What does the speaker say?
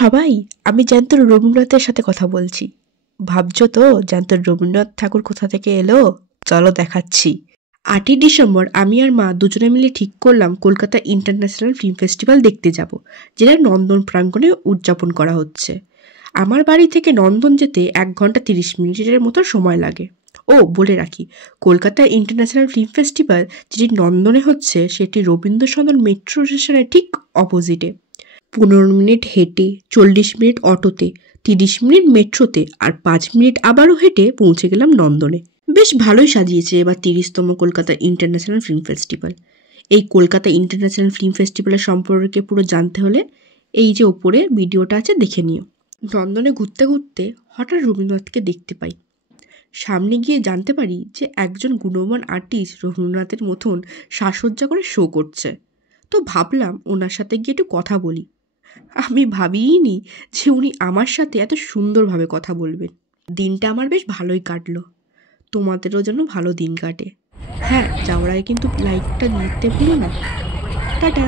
সবাই, আমি জ্যান্ত রবীন্দ্রনাথের সাথে কথা বলছি। ভাবছো তো জ্যান্ত রবীন্দ্রনাথ ঠাকুর কোথা থেকে এলো? চলো দেখাচ্ছি। 8ই ডিসেম্বর আমি আর মা দুজনে মিলে ঠিক করলাম কলকাতা ইন্টারন্যাশনাল ফিল্ম ফেস্টিভ্যাল দেখতে যাব, যেটা নন্দন প্রাঙ্গণে উদযাপন করা হচ্ছে। আমার বাড়ি থেকে নন্দন যেতে 1 ঘন্টা 30 মিনিটের মতো সময় লাগে। ও বলে রাখি, কলকাতা ইন্টারন্যাশনাল ফিল্ম ফেস্টিভ্যাল যেটি নন্দনে হচ্ছে সেটি রবীন্দ্র সদন মেট্রো স্টেশনের ঠিক অপোজিটে। 15 মিনিট হেঁটে, 40 মিনিট অটোতে, 30 মিনিট মেট্রোতে আর 5 মিনিট আবারও হেঁটে পৌঁছে গেলাম নন্দনে। বেশ ভালোই সাজিয়েছে এবার 30তম কলকাতা ইন্টারন্যাশনাল ফিল্ম ফেস্টিভ্যাল। এই কলকাতা ইন্টারন্যাশনাল ফিল্ম ফেস্টিভ্যালের সম্পর্কে পুরো জানতে হলে এই যে ওপরে ভিডিওটা আছে দেখে নিও। নন্দনে ঘুরতে ঘুরতে হঠাৎ রবীন্দ্রনাথকে দেখতে পাই। সামনে গিয়ে জানতে পারি যে একজন গুণবান আর্টিস্ট রবীন্দ্রনাথের মতন সাজসজ্জা করে শো করছে। তো ভাবলাম ওনার সাথে গিয়ে একটু কথা বলি। আমি ভাবিইনি যে উনি আমার সাথে এত সুন্দরভাবে কথা বলবেন। দিনটা আমার বেশ ভালোই কাটলো। তোমাদেরও যেন ভালো দিন কাটে। হ্যাঁ, যাওয়ার আগে কিন্তু লাইকটা দিতে ভুলো না। টাটা।